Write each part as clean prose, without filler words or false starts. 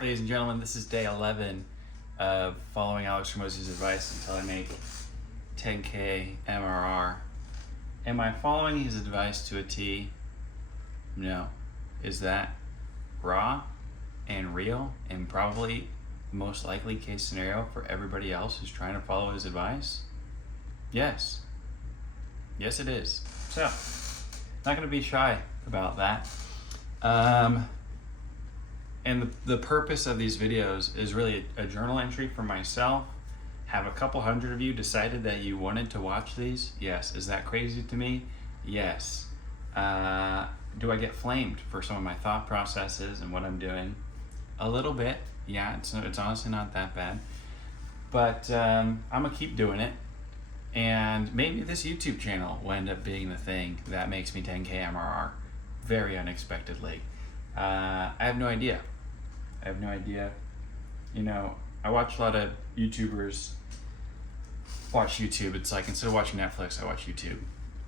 Ladies and gentlemen, this is day 11 of following Alex Hormozi's advice until I make 10K MRR. Am I following his advice to a T? No. Is that raw and real and probably the most likely case scenario for everybody else who's trying to follow his advice? Yes. Yes, it is. So, not going to be shy about that. And the purpose of these videos is really a journal entry for myself. Have a couple hundred of you decided that you wanted to watch these? Yes. Is that crazy to me? Yes. Do I get flamed for some of my thought processes and what I'm doing? A little bit. Yeah, it's honestly not that bad. But I'm going to keep doing it. And maybe this YouTube channel will end up being the thing that makes me 10K MRR very unexpectedly. I have no idea. You know, I watch a lot of YouTubers watch YouTube. It's like instead of watching Netflix, I watch YouTube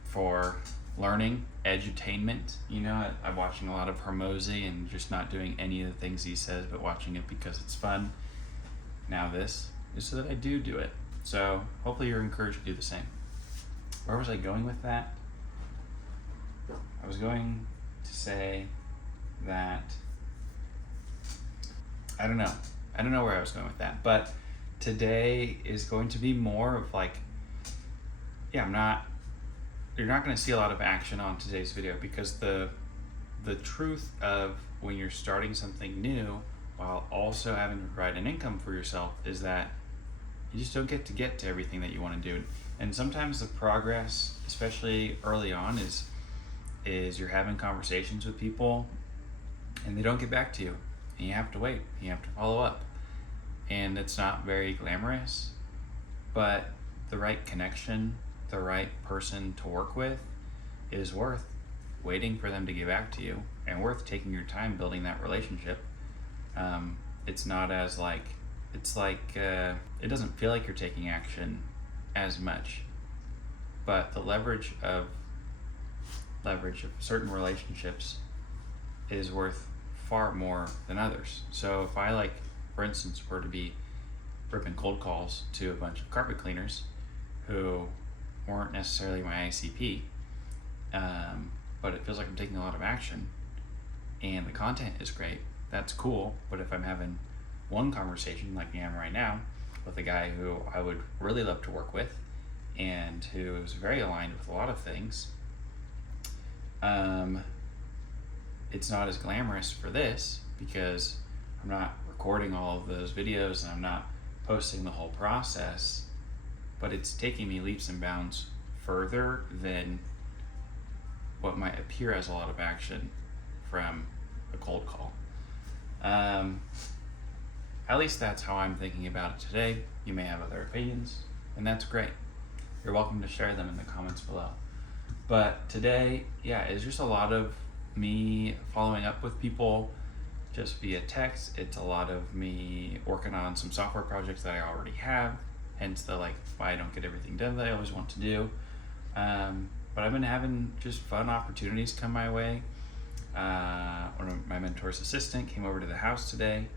for learning, edutainment. You know, I'm watching a lot of Hormozi and just not doing any of the things he says, but watching it because it's fun. Now this is so that I do it. So hopefully you're encouraged to do the same. Where was I going with that? I was going to say that I don't know where I was going with that, but today is going to be more of like, you're not going to see a lot of action on today's video because the truth of when you're starting something new while also having to provide an income for yourself is that you just don't get to everything that you want to do. And sometimes the progress, especially early on, is you're having conversations with people and they don't get back to you. And you have to wait. You have to follow up. And it's not very glamorous, but the right connection, the right person to work with is worth waiting for them to get back to you and worth taking your time building that relationship. It's not as like, it doesn't feel like you're taking action as much, but the leverage of certain relationships is worth far more than others. So if I, like, for instance, were to be ripping cold calls to a bunch of carpet cleaners who weren't necessarily my ICP, but it feels like I'm taking a lot of action and the content is great, that's cool. But if I'm having one conversation like I am right now with a guy who I would really love to work with and who is very aligned with a lot of things, it's not as glamorous for this because I'm not recording all of those videos and I'm not posting the whole process, but it's taking me leaps and bounds further than what might appear as a lot of action from a cold call. At least that's how I'm thinking about it today. You may have other opinions, and that's great. You're welcome to share them in the comments below. But today, yeah, it's just a lot of me following up with people just via text. It's a lot of me working on some software projects that I already have, hence the why I don't get everything done that I always want to do. But I've been having just fun opportunities come my way. One of my mentor's assistant came over to the house today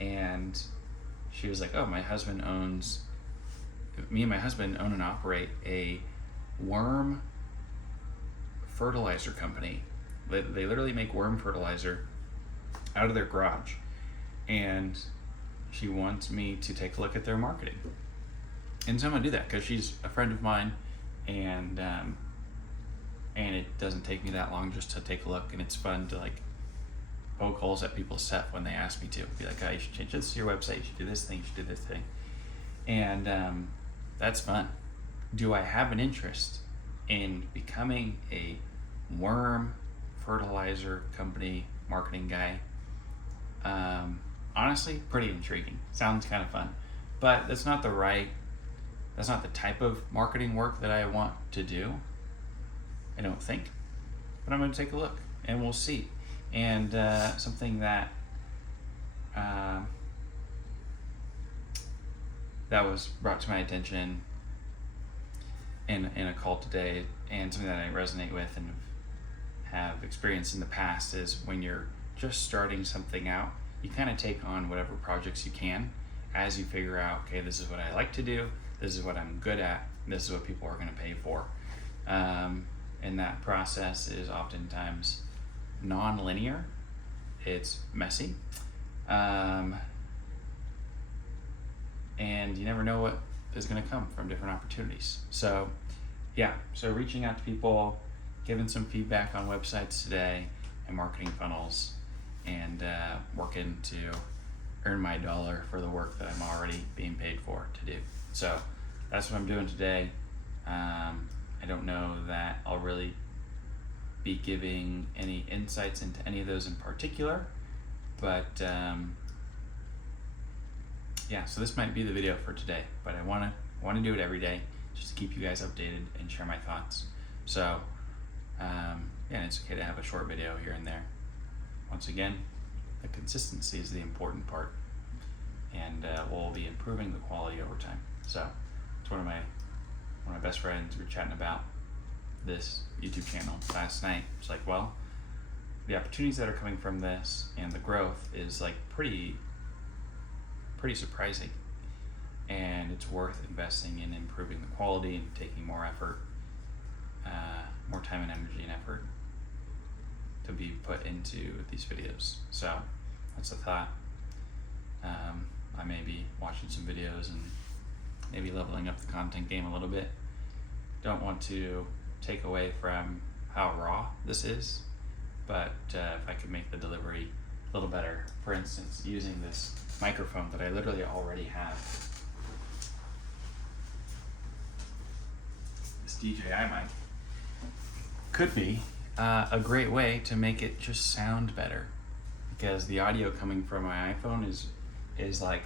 and she was like, oh, me and my husband own and operate a worm fertilizer company. They literally make worm fertilizer out of their garage, and she wants me to take a look at their marketing. And so I'm gonna do that because she's a friend of mine, and it doesn't take me that long just to take a look, and it's fun to poke holes at people's stuff when they ask me to. Be like, oh, you should change this to your website, you should do this thing, you should do this thing. And that's fun. Do I have an interest in becoming a worm fertilizer company marketing guy? Honestly, pretty intriguing. Sounds kind of fun, but that's not the type of marketing work that I want to do, I don't think. But I'm going to take a look and we'll see. And something that was brought to my attention in a call today, and something that I resonate with and have experienced in the past, is when you're just starting something out, you kind of take on whatever projects you can as you figure out, okay, this is what I like to do, this is what I'm good at, this is what people are going to pay for. And that process is oftentimes non-linear. It's messy. And you never know what is going to come from different opportunities. So yeah, so reaching out to people, giving some feedback on websites today and marketing funnels, and working to earn my dollar for the work that I'm already being paid for to do. So that's what I'm doing today. I don't know that I'll really be giving any insights into any of those in particular, but yeah, so this might be the video for today, but I want to do it every day just to keep you guys updated and share my thoughts. So yeah, and it's okay to have a short video here and there. Once again, the consistency is the important part, and we'll be improving the quality over time. So it's one of my best friends. We were chatting about this YouTube channel last night. It's like, well, the opportunities that are coming from this and the growth is like pretty surprising, and it's worth investing in improving the quality and taking more effort, more time and energy and effort to be put into these videos. So that's a thought. I may be watching some videos and maybe leveling up the content game a little bit. Don't want to take away from how raw this is, but if I could make the delivery a little better, for instance, using this microphone that I literally already have, this DJI mic, could be a great way to make it just sound better, because the audio coming from my iPhone is like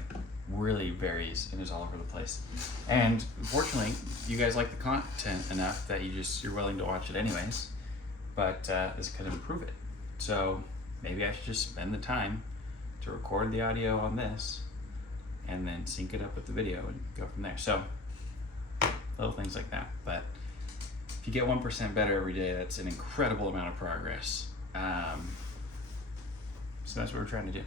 really varies and is all over the place. And fortunately, you guys like the content enough that you're willing to watch it anyways, but this could improve it. So maybe I should just spend the time to record the audio on this and then sync it up with the video and go from there. So little things like that. But if you get 1% better every day, that's an incredible amount of progress. So that's what we're trying to do.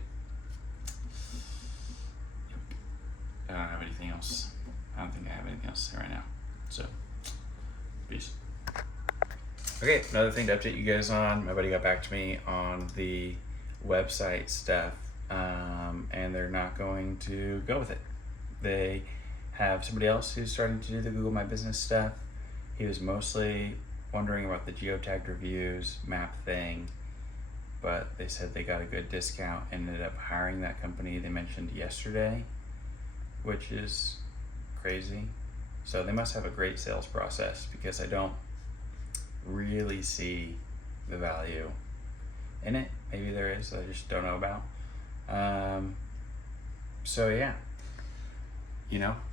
I don't have anything else. I don't think I have anything else to say right now. So, peace. Okay, another thing to update you guys on. My buddy got back to me on the website stuff, and they're not going to go with it. They have somebody else who's starting to do the Google My Business stuff. He was mostly wondering about the geotagged reviews map thing, but they said they got a good discount and ended up hiring that company they mentioned yesterday, which is crazy. So they must have a great sales process, because I don't really see the value in it. Maybe there is, I just don't know about. So yeah,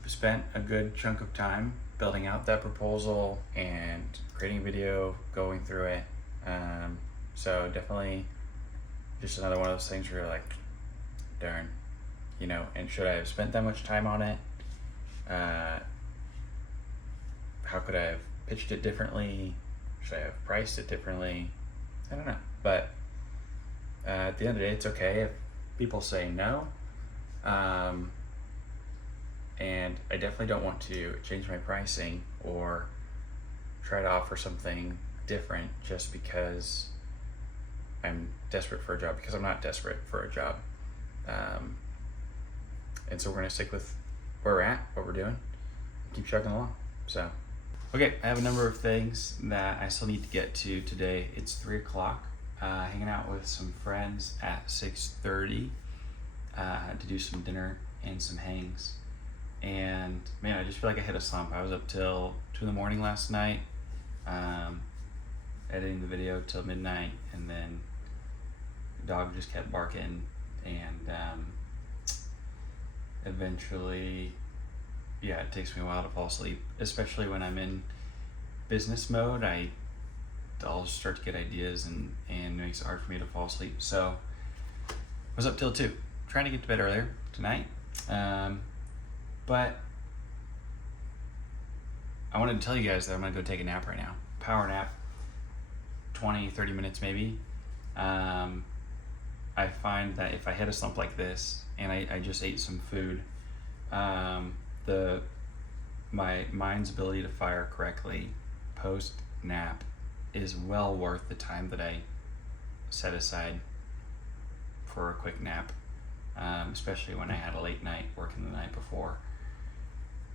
spent a good chunk of time building out that proposal and creating a video, going through it. So definitely just another one of those things where you're like, darn, and should I have spent that much time on it? How could I have pitched it differently? Should I have priced it differently? I don't know. But at the end of the day, it's okay if people say no. And I definitely don't want to change my pricing or try to offer something different just because I'm desperate for a job, because I'm not desperate for a job. And so we're going to stick with where we're at, what we're doing, keep chugging along. So, okay, I have a number of things that I still need to get to today. It's 3 o'clock, hanging out with some friends at 6:30 to do some dinner and some hangs. And man, I just feel like I hit a slump. I was up till 2 in the morning last night, editing the video till midnight, and then the dog just kept barking, and eventually, yeah, it takes me a while to fall asleep, especially when I'm in business mode. I'll start to get ideas, and it makes it hard for me to fall asleep. So I was up till 2, trying to get to bed earlier tonight. But I wanted to tell you guys that I'm gonna go take a nap right now. Power nap, 20, 30 minutes maybe. I find that if I hit a slump like this and I just ate some food, my mind's ability to fire correctly post nap is well worth the time that I set aside for a quick nap, especially when I had a late night working the night before.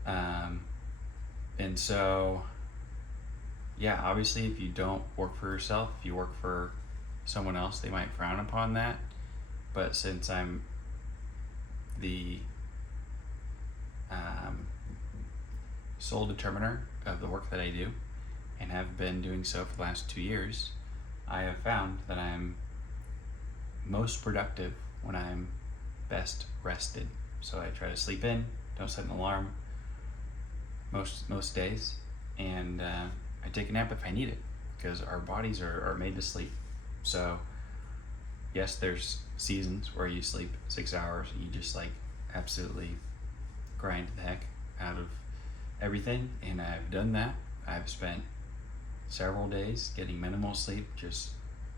And so, yeah, obviously if you don't work for yourself, if you work for someone else, they might frown upon that. But since I'm the sole determiner of the work that I do and have been doing so for the last 2 years, I have found that I'm most productive when I'm best rested. So I try to sleep in, don't set an alarm most days, and I take a nap if I need it, because our bodies are made to sleep. So yes, there's seasons where you sleep 6 hours and you just like absolutely grind the heck out of everything, and I've done that. I've spent several days getting minimal sleep, just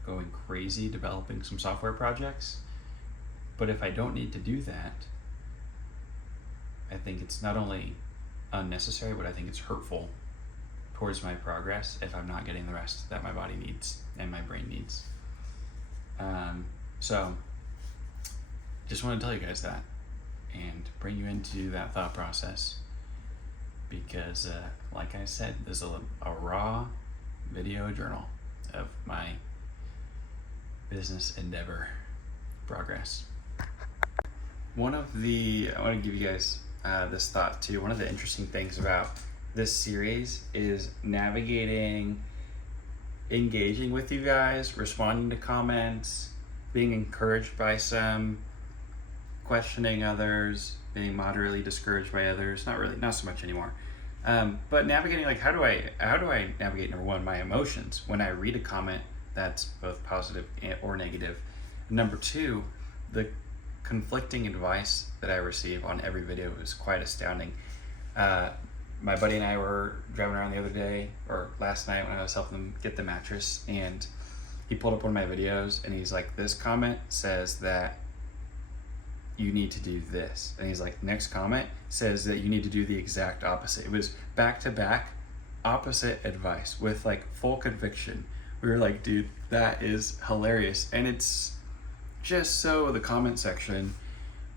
going crazy developing some software projects. But if I don't need to do that, I think it's not only unnecessary, but I think it's hurtful towards my progress if I'm not getting the rest that my body needs and my brain needs. So just want to tell you guys that and bring you into that thought process, because like I said, this is a raw video journal of my business endeavor progress. I want to give you guys this thought too. One of the interesting things about this series is navigating, engaging with you guys, responding to comments, being encouraged by some, questioning others, being moderately discouraged by others. Not so much anymore. But navigating, like, how do I navigate, number one, my emotions when I read a comment that's both positive or negative. Number two, the conflicting advice that I receive on every video is quite astounding. My buddy and I were driving around the other day, or last night, when I was helping them get the mattress, and he pulled up one of my videos and he's like, this comment says that you need to do this. And he's like, next comment says that you need to do the exact opposite. It was back to back opposite advice with like full conviction. We were like, dude, that is hilarious. And it's just so the comment section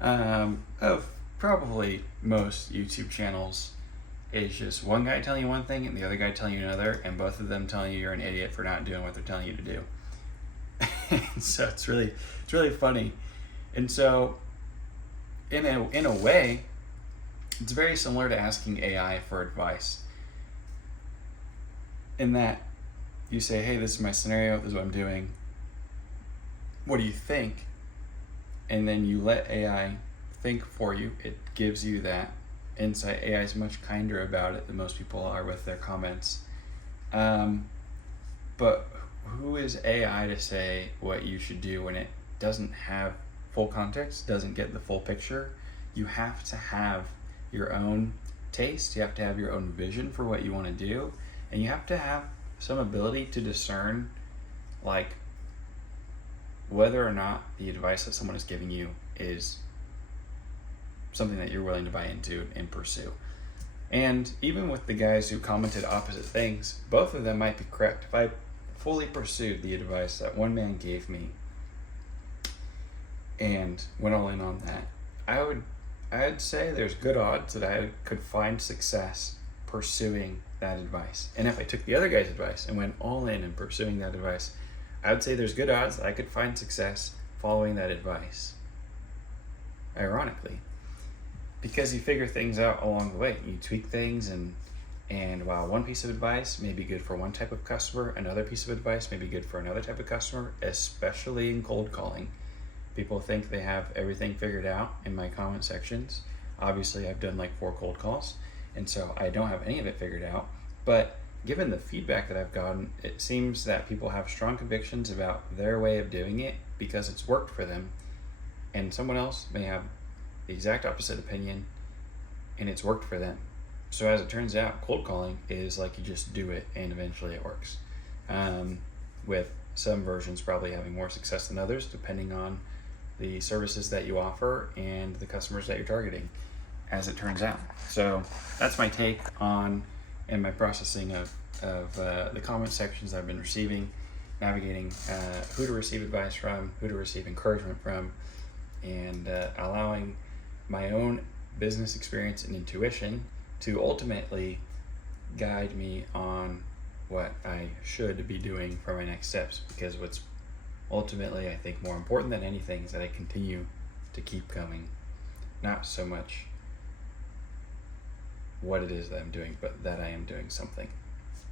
of probably most YouTube channels is just one guy telling you one thing and the other guy telling you another, and both of them telling you you're an idiot for not doing what they're telling you to do. And so it's really funny. And so in a way, it's very similar to asking AI for advice, in that you say, hey, this is my scenario, this is what I'm doing, what do you think? And then you let AI think for you. It gives you that insight. AI is much kinder about it than most people are with their comments. But who is AI to say what you should do when it doesn't have full context, doesn't get the full picture? You have to have your own taste, you have to have your own vision for what you want to do, and you have to have some ability to discern like whether or not the advice that someone is giving you is something that you're willing to buy into and pursue. And even with the guys who commented opposite things, both of them might be correct. If I fully pursued the advice that one man gave me and went all in on that, I'd say there's good odds that I could find success pursuing that advice. And if I took the other guy's advice and went all in and pursuing that advice, I would say there's good odds that I could find success following that advice. Ironically, because you figure things out along the way, you tweak things, and while one piece of advice may be good for one type of customer, another piece of advice may be good for another type of customer, especially in cold calling. People think they have everything figured out in my comment sections. Obviously, I've done like 4 cold calls, and so I don't have any of it figured out. But given the feedback that I've gotten, it seems that people have strong convictions about their way of doing it because it's worked for them, and someone else may have the exact opposite opinion and it's worked for them. So as it turns out, cold calling is like you just do it and eventually it works, with some versions probably having more success than others depending on the services that you offer and the customers that you're targeting, as it turns out. So that's my take on and my processing of the comment sections I've been receiving, navigating who to receive advice from, who to receive encouragement from, and allowing my own business experience and intuition to ultimately guide me on what I should be doing for my next steps. Because what's ultimately, I think, more important than anything is that I continue to keep going, not so much what it is that I'm doing, but that I am doing something.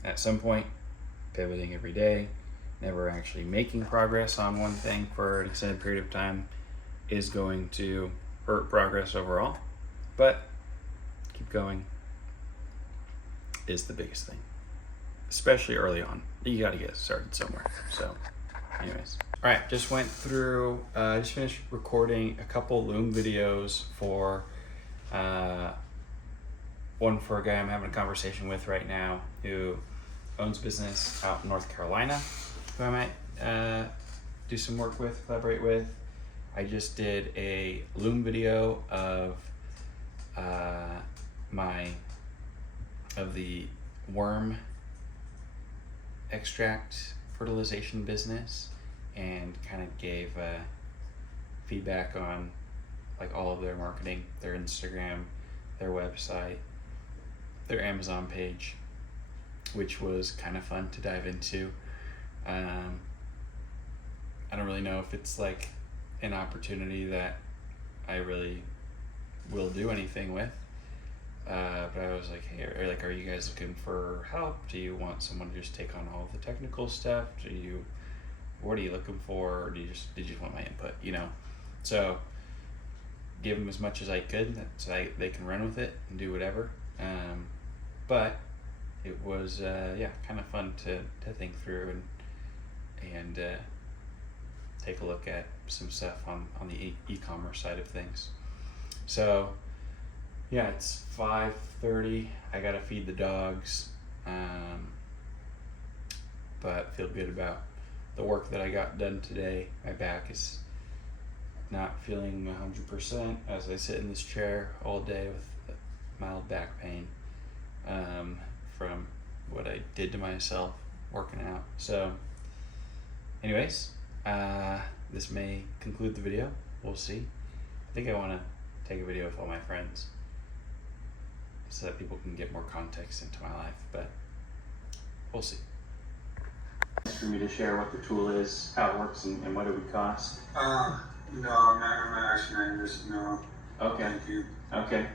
At some point, pivoting every day, never actually making progress on one thing for an extended period of time is going to hurt progress overall. But keep going is the biggest thing, especially early on. You got to get started somewhere. So anyways, all right, just went through, just finished recording a couple Loom videos for one for a guy I'm having a conversation with right now who owns business out in North Carolina, who I might do some work with, collaborate with. I just did a Loom video of the worm extract fertilization business, and kind of gave feedback on like all of their marketing, their Instagram, their website, their Amazon page, which was kind of fun to dive into. I don't really know if it's like an opportunity that I really will do anything with, but I was like, hey, are you guys looking for help? Do you want someone to just take on all of the technical stuff? What are you looking for? Or did you just want my input, you know? So give them as much as I could so they can run with it and do whatever. But it was kind of fun to think through and take a look at some stuff on the e-commerce side of things. So yeah, it's 5:30. I gotta feed the dogs, but feel good about the work that I got done today. My back is not feeling 100% as I sit in this chair all day with mild back pain from what I did to myself working out. So anyways, this may conclude the video. We'll see. I think I want to take a video with all my friends so that people can get more context into my life, but we'll see. For me to share what the tool is, how it works, and what it would cost. No, I'm not actually interested, no. Okay. Thank you. Okay.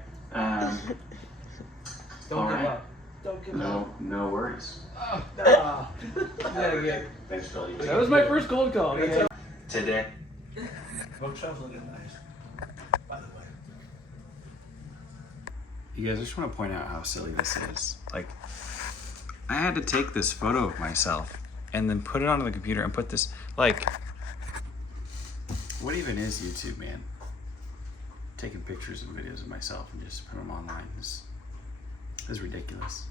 Don't give up. Don't give up. No worries. Thanks for all you do. That was my first cold call. Yeah. Today. Bookshelf's looking nice, by the way. You guys, I just want to point out how silly this is. Like, I had to take this photo of myself and then put it onto the computer and put this, like, what even is YouTube, man? Taking pictures and videos of myself and just put them online. This is ridiculous.